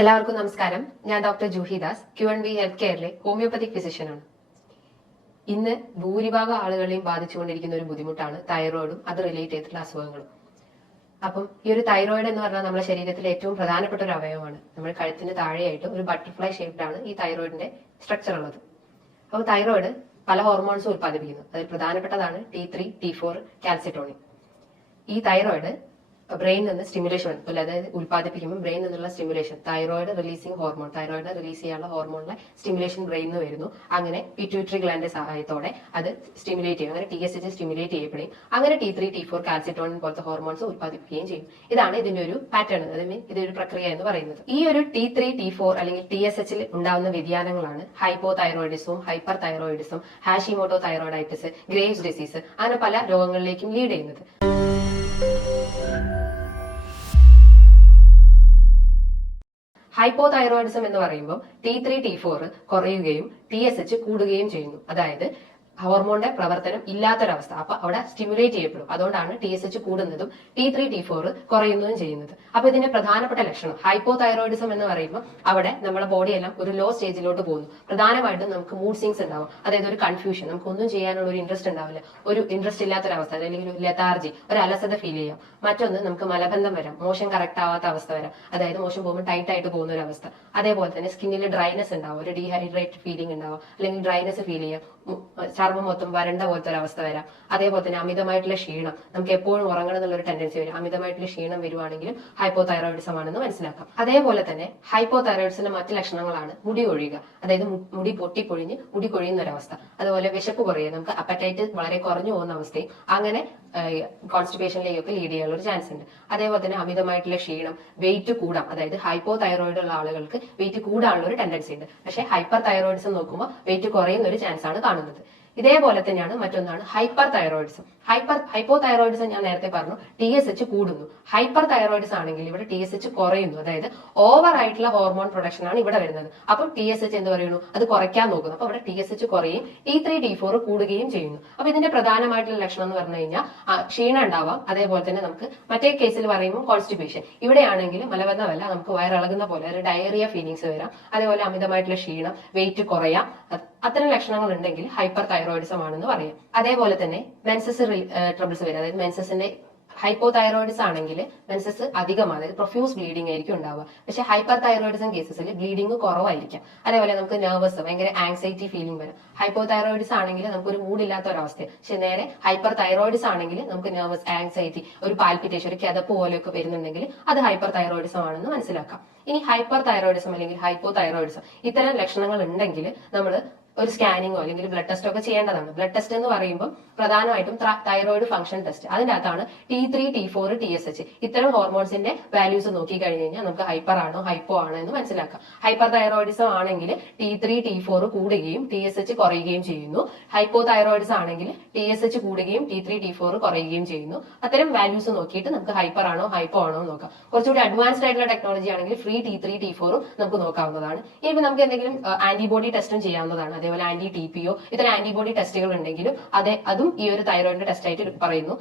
എല്ലാവർക്കും നമസ്കാരം. ഞാൻ doctor Juhidas Q N B health കെയറിലെ homoeopathic ഫിസിഷ്യനാണ്. ഇന്ന് ഭൂരിഭാഗം ആളുകളെയും ബാധിച്ചുകൊണ്ടിരിക്കുന്ന ഒരു ബുദ്ധിമുട്ടാണ് തൈറോയിഡും. അത് റിലേറ്റ് ചെയ്തിട്ടുള്ള അസുഖങ്ങളും. അപ്പം ഈ ഒരു തൈറോയിഡ് എന്ന് പറഞ്ഞാൽ നമ്മുടെ ശരീരത്തിലെ ഏറ്റവും പ്രധാനപ്പെട്ട ഒരു അവയവമാണ്. നമ്മുടെ കഴുത്തിന് താഴെയായിട്ട് ഒരു ബട്ടർഫ്ലൈ ഷേപ്ഡാണ് ഈ തൈറോയിഡിന്റെ സ്ട്രക്ചർ ഉള്ളത്. അപ്പോൾ തൈറോയിഡ് പല ഹോർമോൺസും ഉത്പാദിപ്പിക്കുന്നു അതിൽ പ്രധാനപ്പെട്ടതാണ് T three T four calcitonin ഈ തൈറോയിഡ് ബ്രെയിൻ നിന്ന് സ്റ്റിമുലേഷൻ അതായത് ഉൽപ്പാദിപ്പിക്കുമ്പോൾ ബ്രെയിൻ നിന്നുള്ള stimulation thyroid releasing hormone thyroid release ചെയ്യാനുള്ള ഹോർമോണിലെ സ്റ്റിമുലേഷൻ ബ്രെയിൻ നിന്ന് വരുന്നു. അങ്ങനെ പിറ്റ്യൂട്ടറി ഗ്ലാൻഡ് സഹായത്തോടെ അത് സ്റ്റിമുലേറ്റ് ചെയ്യും. അങ്ങനെ ടി എസ് എച്ച് സ്റ്റിമുലേറ്റ് ചെയ്യപ്പെടുകയും അങ്ങനെ T three T four calcitonin പോലത്തെ ഹോർമോൺസ് ഉൽപ്പാദിപ്പിക്കുകയും ചെയ്യും. ഇതാണ് ഇതിന്റെ ഒരു പാറ്റേൺ അത് മീൻ ഇതൊരു പ്രക്രിയ എന്ന് പറയുന്നത്. ഈ ഒരു ടി ത്രീ ടി ഫോർ അല്ലെങ്കിൽ ടി എസ് എച്ചിൽ ഉണ്ടാവുന്ന വ്യതിയാനങ്ങളാണ് ഹൈപ്പോ തൈറോയിഡിസവും hyperthyroidism Hashimoto thyroiditis Graves disease അങ്ങനെ പല രോഗങ്ങളിലേക്കും ലീഡ് ചെയ്യുന്നത്. ഹൈപ്പോതൈറോയിഡിസം എന്ന് പറയുമ്പോൾ ടി ത്രീ ടി ഫോർ കുറയുകയും ടി എസ് എച്ച് കൂടുകയും ചെയ്യുന്നു. അതായത് ഹോർമോണിന്റെ പ്രവർത്തനം ഇല്ലാത്തൊരവസ്ഥ. അപ്പൊ അവിടെ സ്റ്റിമുലേറ്റ് ചെയ്യപ്പെടും. അതുകൊണ്ടാണ് ടി എസ് എച്ച് കൂടുന്നതും ടി ത്രീ ടി ഫോർ കുറയുന്നതും ചെയ്യുന്നത്. അപ്പൊ ഇതിന്റെ പ്രധാനപ്പെട്ട ലക്ഷണം ഹൈപ്പോ തൈറോയിഡിസം എന്ന് പറയുമ്പോൾ അവിടെ നമ്മുടെ ബോഡി എല്ലാം ഒരു ലോ സ്റ്റേജിലോട്ട് പോകുന്നു. പ്രധാനമായിട്ടും നമുക്ക് മൂഡ് സിങ്സ് ഉണ്ടാവും. അതായത് ഒരു കൺഫ്യൂഷൻ നമുക്ക് ഒന്നും ചെയ്യാനുള്ള ഒരു ഇൻട്രസ്റ്റ് ഉണ്ടാവില്ല. ഒരു ഇൻട്രസ്റ്റ് ഇല്ലാത്തൊരവസ്ഥ അല്ലെങ്കിൽ ഒരു ലതാർജി ഒരു അലസത ഫീൽ ചെയ്യാം. മറ്റൊന്ന് നമുക്ക് മലബന്ധം വരാം. മോശം കറക്റ്റ് ആവാത്ത അവസ്ഥ വരാം. അതായത് മോശം പോകുമ്പോൾ ടൈറ്റ് ആയിട്ട് പോകുന്ന ഒരു അവസ്ഥ. അതേപോലെ തന്നെ സ്കിന്നിൽ ഡ്രൈനസ് ഉണ്ടാവും. ഒരു ഡീഹൈഡ്രേറ്റ് ഫീലിംഗ് ഉണ്ടാവും. അല്ലെങ്കിൽ ഡ്രൈനസ് ഫീൽ ചെയ്യാം. ചർമ്മം മൊത്തം വരണ്ട പോലത്തെ ഒരു അവസ്ഥ വരാം. അതേപോലെ തന്നെ അമിതമായിട്ടുള്ള ക്ഷീണം. നമുക്ക് എപ്പോഴും ഉറങ്ങണം എന്നുള്ള ഒരു ടെൻഡൻസി വരും. അമിതമായിട്ടുള്ള ക്ഷീണം വരുവാണെങ്കിലും ഹൈപ്പോ തൈറോയിഡിസം ആണെന്ന് മനസ്സിലാക്കാം. അതേപോലെ തന്നെ ഹൈപ്പോ തൈറോയിഡ്സിന്റെ മറ്റു ലക്ഷണങ്ങളാണ് മുടി ഒഴിയുക അതായത് മുടി പൊട്ടിപ്പൊഴിഞ്ഞ് മുടി കൊഴിയുന്ന ഒരു അവസ്ഥ അതുപോലെ വിശപ്പ് കുറയുക. നമുക്ക് അപ്പറ്റൈറ്റ് വളരെ കുറഞ്ഞു പോകുന്ന അവസ്ഥയും. അങ്ങനെ കോൺസ്റ്റിപ്പേഷനിലേക്കൊക്കെ ലീഡ് ചെയ്യാനുള്ള ഒരു ചാൻസ് ഉണ്ട്. അതേപോലെ തന്നെ അമിതമായിട്ടുള്ള ക്ഷീണം വെയിറ്റ് കൂടാം. അതായത് ഹൈപ്പോ തൈറോയിഡ് ഉള്ള ആളുകൾക്ക് വെയിറ്റ് കൂടാനുള്ള ഒരു ടെൻഡൻസി ഉണ്ട്. പക്ഷേ ഹൈപ്പർ തൈറോയിഡ്സ് നോക്കുമ്പോൾ വെയിറ്റ് കുറയുന്ന ഒരു ചാൻസ് ആണ് കാണുന്നത്. ഇതേപോലെ തന്നെയാണ് മറ്റൊന്നാണ് ഹൈപ്പർ തൈറോയിഡ്സും ഹൈപ്പർ ഹൈപ്പോ തൈറോയിഡ്സ് ഞാൻ നേരത്തെ പറഞ്ഞു ടി എസ് എച്ച് കൂടുന്നു. ഹൈപ്പർ തൈറോയിഡ്സ് ആണെങ്കിൽ ഇവിടെ ടി എസ് എച്ച് കുറയുന്നു. അതായത് ഓവർ ആയിട്ടുള്ള ഹോർമോൺ പ്രൊഡക്ഷൻ ആണ് ഇവിടെ വരുന്നത്. അപ്പം ടി എസ് എച്ച് എന്ത് പറയുന്നു? അത് കുറയ്ക്കാൻ നോക്കുന്നു. അപ്പൊ ഇവിടെ ടി എസ് എച്ച് കുറയും ടി ത്രീ ടി ഫോർ കൂടുകയും ചെയ്യുന്നു. അപ്പൊ ഇതിന്റെ പ്രധാനമായിട്ടുള്ള ലക്ഷണം എന്ന് പറഞ്ഞു കഴിഞ്ഞാൽ ക്ഷീണം ഉണ്ടാവാം. അതേപോലെ തന്നെ നമുക്ക് മറ്റേ കേസിൽ പറയുമ്പോൾ കോൺസ്റ്റിപ്പേഷൻ ഇവിടെയാണെങ്കിൽ മലബന്ധമല്ല നമുക്ക് വയറിളകുന്ന പോലെ ഒരു ഡയറിയ ഫീലിങ്സ് വരാം. അതേപോലെ അമിതമായിട്ടുള്ള ക്ഷീണം വെയിറ്റ് കുറയാം. അത്തരം ലക്ഷണങ്ങൾ ഉണ്ടെങ്കിൽ ഹൈപ്പർ തൈറോയിഡിസം ആണെന്ന് പറയാം. അതേപോലെ തന്നെ മെൻസസ് ട്രബിൾസ് വരും. അതായത് മെൻസസിന്റെ ഹൈപ്പോ തൈറോയിഡിസ് ആണെങ്കിൽ മെൻസസ് അധികമാണ്. അതായത് പ്രൊഫ്യൂസ് ബ്ലീഡിംഗ് ആയിരിക്കും ഉണ്ടാവുക. പക്ഷെ ഹൈപ്പർ തൈറോയിഡിസം കേസസിൽ ബ്ലീഡിംഗ് കുറവായിരിക്കാം. അതേപോലെ നമുക്ക് നെർവസ് ഭയങ്കര ആങ്സൈറ്റി ഫീലിംഗ് വരും. ഹൈപ്പോ തൈറോയിഡിസ് ആണെങ്കിൽ നമുക്ക് ഒരു മൂഡ് ഒരവസ്ഥ പക്ഷെ നേരെ ഹൈപ്പർ തൈറോയിഡിസ് ആണെങ്കിൽ നമുക്ക് നെർവസ് ആങ്സൈറ്റി ഒരു പാൽപിറ്റേഷൻ ഒരു കിതപ്പ് പോലെയൊക്കെ വരുന്നുണ്ടെങ്കിൽ അത് ഹൈപ്പർ തൈറോയിഡിസം ആണെന്ന് മനസ്സിലാക്കാം. ഇനി ഹൈപ്പർ തൈറോയിഡിസം അല്ലെങ്കിൽ ഹൈപ്പോ തൈറോയിഡിസം ഇത്തരം ലക്ഷണങ്ങൾ ഉണ്ടെങ്കിൽ നമ്മൾ ഒരു സ്കാനിങ്ങോ അല്ലെങ്കിൽ ബ്ലഡ് ടെസ്റ്റോ ഒക്കെ ചെയ്യേണ്ടതാണ്. ബ്ലഡ് ടെസ്റ്റ് എന്ന് പറയുമ്പോൾ പ്രധാനമായിട്ടും തൈറോയിഡ് ഫംഗ്ഷൻ ടെസ്റ്റ് അതിന്റെ അകത്താണ് T three T four T S H ഇത്തരം ഹോർമോൺസിന്റെ വാല്യൂസ് നോക്കി കഴിഞ്ഞു കഴിഞ്ഞാൽ നമുക്ക് ഹൈപ്പർ ആണോ ഹൈപ്പോ ആണോ എന്ന് മനസ്സിലാക്കാം. ഹൈപ്പർ തൈറോയിഡിസം ആണെങ്കിൽ ടി ത്രീ ടി ഫോർ കൂടുകയും ടി എസ് എച്ച് കുറയുകയും ചെയ്യുന്നു. ഹൈപ്പോ തൈറോയിഡിസം ആണെങ്കിൽ ടി എസ് എച്ച് കൂടുകയും ടി ത്രീ ടി ഫോർ കുറയുകയും ചെയ്യുന്നു. അത്തരം വാല്യൂസ് നോക്കിയിട്ട് നമുക്ക് ഹൈപ്പർ ആണോ ഹൈപ്പോ ആണോ എന്ന് നോക്കാം. കുറച്ചുകൂടി അഡ്വാൻസ്ഡ് ആയിട്ടുള്ള ടെക്നോളജി ആണെങ്കിൽ ഫ്രീ ടി ത്രീ ടി ഫോറും നമുക്ക് നോക്കാവുന്നതാണ്. ഇനി നമുക്ക് എന്തെങ്കിലും ആന്റിബോഡി ടെസ്റ്റും ചെയ്യാവുന്നതാണ്. അതേപോലെ ആന്റി ടി പി ഒ ഇത്തരം ആന്റിബോഡി ടെസ്റ്റുകൾ ഉണ്ടെങ്കിലും അതെ അതും ഈ ഒരു തൈറോയിഡിന്റെ ടെസ്റ്റ് ആയിട്ട് പറയുന്നു.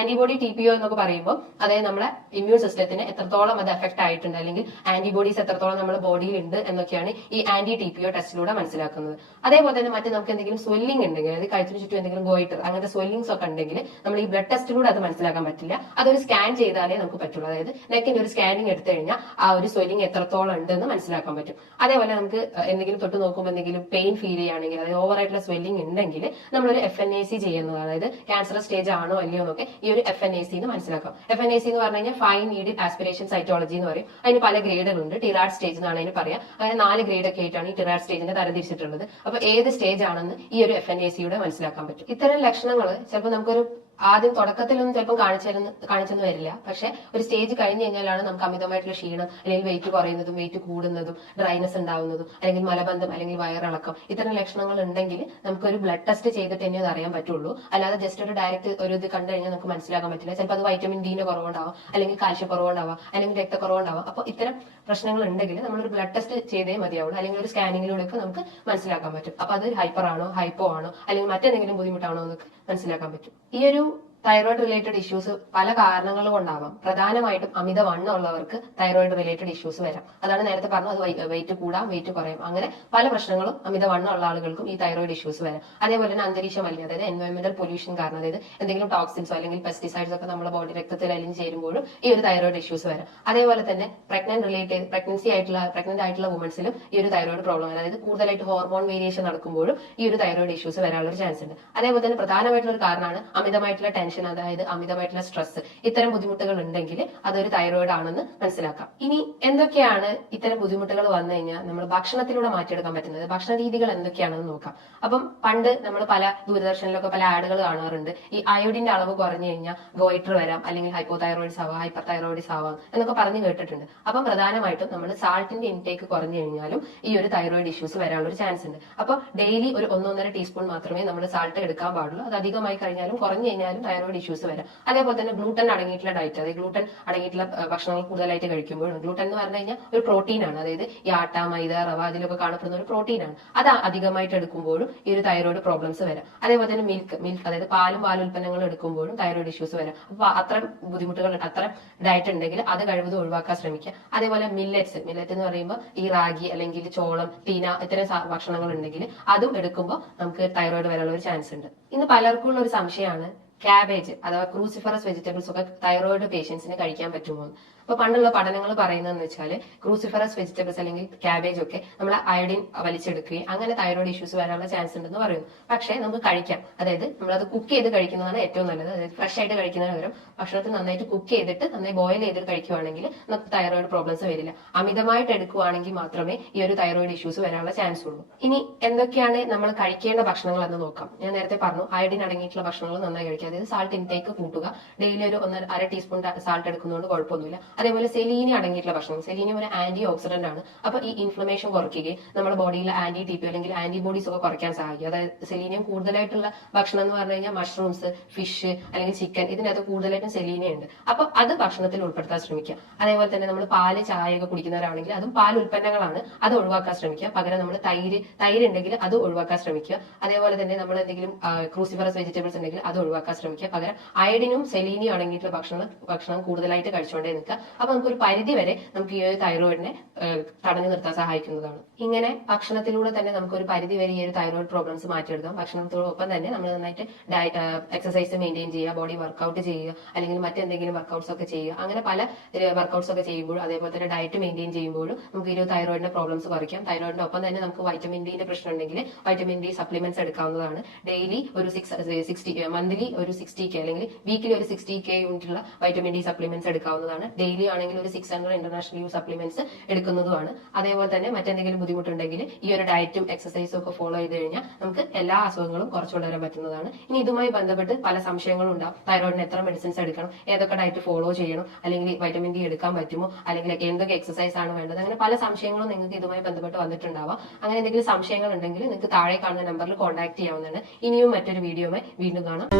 ആന്റിബോഡി ടി പി ഒ എന്നൊക്കെ പറയുമ്പോൾ അതായത് നമ്മുടെ ഇമ്മ്യൂൺ സിസ്റ്റത്തിന് എത്രത്തോളം അത് എഫക്ട് ആയിട്ടുണ്ട് അല്ലെങ്കിൽ ആന്റിബോഡീസ് എത്രത്തോളം നമ്മുടെ ബോഡിയിൽ ഉണ്ട് എന്നൊക്കെയാണ് ഈ ആന്റി ടി പി ഒ ടെസ്റ്റിലൂടെ മനസ്സിലാക്കുന്നത്. അതേപോലെ തന്നെ മറ്റു നമുക്ക് എന്തെങ്കിലും സ്വെല്ലിംഗ് ഉണ്ടെങ്കിൽ അതായത് കഴുത്തിന് ചുറ്റും എന്തെങ്കിലും ഗോയിറ്റർ അങ്ങനത്തെ സ്വെല്ലിങ്സ് ഒക്കെ ഉണ്ടെങ്കിൽ നമ്മൾ ഈ ബ്ലഡ് ടെസ്റ്റിലൂടെ അത് മനസ്സിലാക്കാൻ പറ്റില്ല. അതൊരു സ്കാൻ ചെയ്താലേ നമുക്ക് പറ്റുള്ളൂ. അതായത് നെക്കിന്റെ ഒരു സ്കാനിങ് എടുത്തു കഴിഞ്ഞാൽ ആ ഒരു സ്വെല്ലിംഗ് എത്രത്തോളം ഉണ്ടെന്ന് മനസ്സിലാക്കാൻ പറ്റും. അതേപോലെ നമുക്ക് എന്തെങ്കിലും തൊട്ട് നോക്കുമ്പോൾ എന്തെങ്കിലും പെയിൻ ഫീൽ ചെയ്യുകയാണെങ്കിൽ അതായത് ഓവർ ആയിട്ടുള്ള സ്വെല്ലിംഗ് ഉണ്ടെങ്കിൽ നമ്മളൊരു എഫ് എൻ എ സി ചെയ്യുന്നത് അതായത് ക്യാൻസർ സ്റ്റേജ് ആണോ അല്ലയോ എന്നൊക്കെ ഈ ഒരു എഫ് എൻ എ സി എന്ന് മനസ്സിലാക്കാം. എഫ് എൻ എ സി എന്ന് പറഞ്ഞു കഴിഞ്ഞാൽ ഫൈൻ നീഡിഡ് ആസ്പിറേഷൻ സൈറ്റോളജി എന്ന് പറയും. അതിന് പല ഗ്രേഡുകളുണ്ട്. ടിറാഡ് സ്റ്റേജ് എന്നാണ് അതിന് പറയാം. അങ്ങനെ നാല് ഗ്രേഡ് ഒക്കെ ആയിട്ടാണ് ഈ ടിറാഡ് സ്റ്റേജിനെ തരംതിരിച്ചിട്ടുള്ളത് അപ്പൊ ഏത് സ്റ്റേജ് ആണെന്ന് ഈ ഒരു എഫ് എൻ എ സിയുടെ മനസ്സിലാക്കാൻ പറ്റും. ഇത്തരം ലക്ഷണങ്ങൾ ചിലപ്പോൾ നമുക്കൊരു ആദ്യം തുടക്കത്തിലൊന്നും ചിലപ്പോൾ കാണിച്ചു കാണിച്ചെന്ന് വരില്ല. പക്ഷെ ഒരു സ്റ്റേജ് കഴിഞ്ഞ് കഴിഞ്ഞാലാണ് നമുക്ക് അമിതമായിട്ടുള്ള ക്ഷീണം അല്ലെങ്കിൽ വെയിറ്റ് കുറയുന്നതും വെയിറ്റ് കൂടുന്നതും ഡ്രൈനസ് ഉണ്ടാവുന്നതും അല്ലെങ്കിൽ മലബന്ധം അല്ലെങ്കിൽ വയറിളക്കം ഇത്തരം ലക്ഷണങ്ങൾ ഉണ്ടെങ്കിൽ നമുക്ക് ഒരു ബ്ലഡ് ടെസ്റ്റ് ചെയ്തിട്ട് തന്നെ അത് അറിയാൻ പറ്റുള്ളൂ. അല്ലാതെ ജസ്റ്റ് ഒരു ഡയറക്റ്റ് ഒരു ഇത് കണ്ടു കഴിഞ്ഞാൽ നമുക്ക് മനസ്സിലാക്കാൻ പറ്റില്ല. ചിലപ്പോൾ അത് വൈറ്റമിൻ ഡിന്റെ കുറവുണ്ടാവാം അല്ലെങ്കിൽ കാൽഷ്യ കുറവുണ്ടാവാം അല്ലെങ്കിൽ രക്തക്കുറവുണ്ടാവാം. അപ്പോൾ ഇത്തരം പ്രശ്നങ്ങൾ ഉണ്ടെങ്കിൽ നമ്മൾ ഒരു ബ്ലഡ് ടെസ്റ്റ് ചെയ്തേ മതിയാവുള്ളൂ. അല്ലെങ്കിൽ ഒരു സ്കാനിങ്ങിലൂടെ ഒക്കെ നമുക്ക് മനസ്സിലാക്കാൻ പറ്റും. അപ്പോൾ അത് ഹൈപ്പർ ആണോ ഹൈപ്പോ ആണോ അല്ലെങ്കിൽ മറ്റെന്തെങ്കിലും ബുദ്ധിമുട്ടാണോ എന്നൊക്കെ മനസ്സിലാക്കാൻ പറ്റും. ഈ ഒരു തൈറോയിഡ് റിലേറ്റഡ് ഇഷ്യൂസ് പല കാരണങ്ങൾ കൊണ്ടാവാം. പ്രധാനമായിട്ടും അമിത വണ്ണം ഉള്ളവർക്ക് തൈറോയ്ഡ് റിലേറ്റഡ് ഇഷ്യൂസ് വരാം. അതാണ് നേരത്തെ പറഞ്ഞത് വെയിറ്റ് കൂടാം വെയിറ്റ് കുറയാം. അങ്ങനെ പല പ്രശ്നങ്ങളും അമിത വണ്ണം ഉള്ള ആളുകൾക്കും ഈ തൈറോയ്ഡ് ഇഷ്യൂസ് വരാം. അതേപോലെ തന്നെ അന്തരീക്ഷ മലിനം അതായത് എൻവയോൺമെന്റൽ പൊല്യൂഷൻ കാരണം അതായത് എന്തെങ്കിലും ടോക്സിൻസോ അല്ലെങ്കിൽ പെസ്റ്റിസൈഡ്സ് ഒക്കെ നമ്മുടെ ബോഡി രക്തത്തിൽ അലിഞ്ഞ് ചേരുമ്പോഴും ഈ ഒരു തൈറോയ്ഡ് ഇഷ്യൂസ് വരാം. അതേപോലെ തന്നെ പ്രഗ്നന്റ് റിലേറ്റഡ് പ്രഗ്നൻസി ആയിട്ടുള്ള പ്രഗ്നന്റ് ആയിട്ടുള്ള വുമൻസിലും ഈ ഒരു തൈറോയ്ഡ് പ്രോബ്ലം വരാം. അതായത് കൂടുതലായിട്ട് ഹോർമോൺ വേരിയേഷൻ നടക്കുമ്പോഴും ഈ ഒരു തൈറോയ്ഡ് ഇഷ്യൂസ് വരാനുള്ള ചാൻസ് ഉണ്ട്. അതേപോലെ തന്നെ പ്രധാനമായിട്ടുള്ള ഒരു കാരണമാണ് അമിതമായിട്ടുള്ള ടെൻഷൻ അതായത് അമിതമായിട്ടുള്ള സ്ട്രെസ് ഇത്തരം ബുദ്ധിമുട്ടുകൾ ഉണ്ടെങ്കിൽ അതൊരു തൈറോയിഡ് ആണെന്ന് മനസ്സിലാക്കാം. ഇനി എന്തൊക്കെയാണ് ഇത്തരം ബുദ്ധിമുട്ടുകൾ വന്നു കഴിഞ്ഞാൽ നമ്മൾ ഭക്ഷണത്തിലൂടെ മാറ്റിയെടുക്കാൻ പറ്റുന്നത്? ഭക്ഷണ രീതികൾ എന്തൊക്കെയാണെന്ന് നോക്കാം. അപ്പം പണ്ട് നമ്മൾ പല ദൂരദർശനിലൊക്കെ പല ആഡുകൾ കാണാറുണ്ട്. ഈ അയോഡിന്റെ അളവ് കുറഞ്ഞു കഴിഞ്ഞാൽ ഗോയിറ്റർ വരാം അല്ലെങ്കിൽ ഹൈപ്പോ തൈറോയിഡ്സ് ആവാം ഹൈപ്പർ തൈറോയിഡ്സ് ആവാം എന്നൊക്കെ പറഞ്ഞു കേട്ടിട്ടുണ്ട്. അപ്പം പ്രധാനമായിട്ടും നമ്മൾ സാൾട്ടിന്റെ ഇൻടേക്ക് കുറഞ്ഞു കഴിഞ്ഞാലും ഈ ഒരു തൈറോയിഡ് ഇഷ്യൂസ് വരാനുള്ള ഒരു ചാൻസ് ഉണ്ട്. അപ്പോൾ ഡെയിലി ഒരു ഒന്നൊന്നര ടീസ്പൂൺ മാത്രമേ നമ്മൾ സാൾട്ട് എടുക്കാൻ പാടുള്ളൂ. അത് അധികമായി കഴിഞ്ഞാലും കുറഞ്ഞു കഴിഞ്ഞാലും തൈറോയിഡ് ഇഷ്യൂസ് വരാം. അതേപോലെ തന്നെ ഗ്ലൂട്ടൻ അടങ്ങിയിട്ടുള്ള ഡയറ്റ് അതായത് ഗ്ലൂട്ടൻ അടങ്ങിയിട്ടുള്ള ഭക്ഷണങ്ങൾ കൂടുതലായിട്ട് കഴിക്കുമ്പോഴും ഗ്ലൂട്ടൻ എന്ന് പറഞ്ഞു കഴിഞ്ഞാൽ ഒരു പ്രോട്ടീൻ ആണ്. അതായത് ഈ ആട്ട മൈദ റവ അതിലൊക്കെ കാണപ്പെടുന്ന ഒരു പ്രോട്ടീൻ ആണ്. അത് അധികമായിട്ട് എടുക്കുമ്പോഴും ഈ ഒരു തൈറോയിഡ് പ്രോബ്ലംസ് വരാം. അതേപോലെ തന്നെ മിൽക്ക് മിൽക്ക് അതായത് പാലും പാലുൽപ്പന്നങ്ങളും എടുക്കുമ്പോഴും തൈറോയിഡ് ഇഷ്യൂസ് വരാം. അപ്പൊ അത്രയും ബുദ്ധിമുട്ടുകൾ അത്ര ഡയറ്റ് ഉണ്ടെങ്കിൽ അത് കഴിവതും ഒഴിവാക്കാൻ ശ്രമിക്കുക. അതേപോലെ മില്ലറ്റ്സ് മില്ലറ്റ് എന്ന് പറയുമ്പോൾ ഈ റാഗി അല്ലെങ്കിൽ ചോളം തീന ഇത്തരം ഭക്ഷണങ്ങൾ ഉണ്ടെങ്കിൽ അതും എടുക്കുമ്പോൾ നമുക്ക് തൈറോയിഡ് വരാനുള്ള ഒരു ചാൻസ് ഉണ്ട്. ഇന്ന് പലർക്കും ഉള്ള ഒരു സംശയമാണ് ക്യാബേജ് അഥവാ ക്രൂസിഫറസ് വെജിറ്റബിൾസ് ഒക്കെ തൈറോയിഡ് പേഷ്യൻസിന് കഴിക്കാൻ പറ്റുമോ. അപ്പൊ പണ്ടുള്ള പഠനങ്ങൾ പറയുന്നതെന്ന് വെച്ചാൽ ക്രൂസിഫറസ് വെജിറ്റബിൾസ് അല്ലെങ്കിൽ ക്യാബേജ് ഒക്കെ നമ്മൾ അയഡിൻ വലിച്ചെടുക്കുകയും അങ്ങനെ തൈറോയിഡ് ഇഷ്യൂസ് വരാനുള്ള ചാൻസ് ഉണ്ടെന്ന് പറയുന്നു. പക്ഷേ നമുക്ക് കഴിക്കാം. അതായത് നമ്മളത് കുക്ക് ചെയ്ത് കഴിക്കുന്നതാണ് ഏറ്റവും നല്ലത്. അതായത് ഫ്രഷ് ആയിട്ട് കഴിക്കുന്നതിന് പകരം ഭക്ഷണത്തിൽ നന്നായിട്ട് കുക്ക് ചെയ്തിട്ട് നന്നായി ബോയിൽ ചെയ്തിട്ട് കഴിക്കുവാണെങ്കിൽ നമുക്ക് തൈറോയിഡ് പ്രോബ്ലംസ് വരില്ല. അമിതമായിട്ട് എടുക്കുവാണെങ്കിൽ മാത്രമേ ഈ ഒരു തൈറോയിഡ് ഇഷ്യൂസ് വരാനുള്ള ചാൻസ് ഉള്ളൂ. ഇനി എന്തൊക്കെയാണ് നമ്മൾ കഴിക്കേണ്ട ഭക്ഷണങ്ങൾ എന്ന് നോക്കാം. ഞാൻ നേരത്തെ പറഞ്ഞു അയഡിൻ അടങ്ങിയിട്ടുള്ള ഭക്ഷണങ്ങൾ നന്നായി കഴിക്കുക. അതായത് സാൾട്ട് ഇൻടേക്ക് കൂട്ടുക. ഡെയിലി ഒരു ഒന്നര അര ടീസ്പൂൺ സാൾട്ട് എടുക്കുന്നതുകൊണ്ട് കുഴപ്പമൊന്നുമില്ല. അതേപോലെ സെലീനി അടങ്ങിയിട്ടുള്ള ഭക്ഷണം. സെലീനിയം ഒരു ആന്റി ഓക്സിഡന്റ് ആണ്. അപ്പൊ ഈ ഇൻഫ്ലമേഷൻ കുറയ്ക്കുകയും നമ്മുടെ ബോഡിയിൽ ആന്റി ടി പി അല്ലെങ്കിൽ ആന്റിബോഡീസ് ഒക്കെ കുറയ്ക്കാൻ സഹായിക്കും. അതായത് സെലീനിയം കൂടുതലായിട്ടുള്ള ഭക്ഷണം എന്ന് പറഞ്ഞു കഴിഞ്ഞാൽ മഷ്റൂംസ് ഫിഷ് അല്ലെങ്കിൽ ചിക്കൻ ഇതിനകത്ത് കൂടുതലായിട്ടും സെലീനിയ ഉണ്ട്. അപ്പൊ അത് ഭക്ഷണത്തിൽ ഉൾപ്പെടുത്താൻ ശ്രമിക്കുക. അതേപോലെ തന്നെ നമ്മൾ പാൽ ചായയൊക്കെ കുടിക്കുന്നവരാണെങ്കിൽ അതും പാൽ ഉൽപ്പന്നങ്ങളാണ് അത് ഒഴിവാക്കാൻ ശ്രമിക്കുക. പകരം നമ്മൾ തൈര് തൈര് ഉണ്ടെങ്കിൽ അത് ഒഴിവാക്കാൻ ശ്രമിക്കുക. അതേപോലെ തന്നെ നമ്മൾ എന്തെങ്കിലും ക്രൂസിഫറസ് വെജിറ്റബിൾസ് ഉണ്ടെങ്കിൽ അത് ഒഴിവാക്കാൻ ശ്രമിക്കുക. പകരം അയഡിനും സെലീനിയും അടങ്ങിയിട്ടുള്ള ഭക്ഷണം ഭക്ഷണം കൂടുതലായിട്ട് കഴിച്ചുകൊണ്ടേ നിൽക്കുക. അപ്പൊ നമുക്ക് ഒരു പരിധി വരെ നമുക്ക് ഈ ഒരു തൈറോയിഡിനെ തടഞ്ഞു നിർത്താൻ സഹായിക്കുന്നതാണ്. ഇങ്ങനെ ഭക്ഷണത്തിലൂടെ തന്നെ നമുക്ക് ഒരു പരിധി വരെ ഈ ഒരു തൈറോയിഡ് പ്രോബ്ലംസ് മാറ്റിയെടുക്കാം. ഭക്ഷണത്തോടൊപ്പം തന്നെ നമ്മൾ നന്നായിട്ട് ഡയറ്റ് എക്സസൈസ് മെയിന്റെയിൻ ചെയ്യുക ബോഡി വർക്കൗട്ട് ചെയ്യുക അല്ലെങ്കിൽ മറ്റെന്തെങ്കിലും വർക്കൗട്ട്സ് ഒക്കെ ചെയ്യുക. അങ്ങനെ പല വർക്കൗട്ട്സ് ഒക്കെ ചെയ്യുമ്പോഴും അതേപോലെ തന്നെ ഡയറ്റ് മെയിന്റെയിൻ ചെയ്യുമ്പോഴും നമുക്ക് ഈ ഒരു തൈറോയിഡിന്റെ പ്രോബ്ലംസ് കുറയ്ക്കാം. തൈറോയിഡിന്റെ ഒപ്പം തന്നെ നമുക്ക് വൈറ്റമിൻ ഡിന്റെ പ്രശ്നം ഉണ്ടെങ്കിൽ വൈറ്റമിൻ ഡി സപ്ലിമെന്റ്സ് എടുക്കാവുന്നതാണ്. ഡെയിലി ഒരു സിക്സ് സിക്സ്റ്റി മന്ത്ലി ഒരു സിക്സ്റ്റി കെ അല്ലെങ്കിൽ വീക്കിലി ഒരു സിക്സ്റ്റി കെ യൂണിറ്റുള്ള വൈറ്റമിൻ ഡി സപ്ലിമെന്റ്സ് എടുക്കാവുന്നതാണ്. ഡെയിലി ആണെങ്കിൽ ഒരു six hundred international U supplements എടുക്കുന്നതുമാണ്. അതേപോലെ തന്നെ മറ്റെന്തെങ്കിലും ബുദ്ധിമുട്ടുണ്ടെങ്കിൽ ഈ ഒരു ഡയറ്റും എക്സസൈസും ഒക്കെ ഫോളോ ചെയ്ത് കഴിഞ്ഞാൽ നമുക്ക് എല്ലാ അസുഖങ്ങളും കുറച്ചുകൊണ്ടുവരാൻ പറ്റുന്നതാണ്. ഇനി ഇതുമായി ബന്ധപ്പെട്ട് പല സംശയങ്ങളും ഉണ്ടാവും. തൈറോയിഡിന് എത്ര മെഡിസിൻസ് എടുക്കണം? ഏതൊക്കെ ഡയറ്റ് ഫോളോ ചെയ്യണം? അല്ലെങ്കിൽ വൈറ്റമിൻ ഡി എടുക്കാൻ പറ്റുമോ? അല്ലെങ്കിൽ എന്തൊക്കെ എക്സസൈസ് ആണ് വേണ്ടത്? അങ്ങനെ പല സംശയങ്ങളും നിങ്ങൾക്ക് ഇതുമായി ബന്ധപ്പെട്ട് വന്നിട്ടുണ്ടാവാം. അങ്ങനെ എന്തെങ്കിലും സംശയങ്ങൾ ഉണ്ടെങ്കിൽ നിങ്ങൾക്ക് താഴെ കാണുന്ന നമ്പറിൽ കോൺടാക്ട് ചെയ്യാവുന്നതാണ്. ഇനിയും മറ്റൊരു വീഡിയോയുമായി വീണ്ടും കാണാം.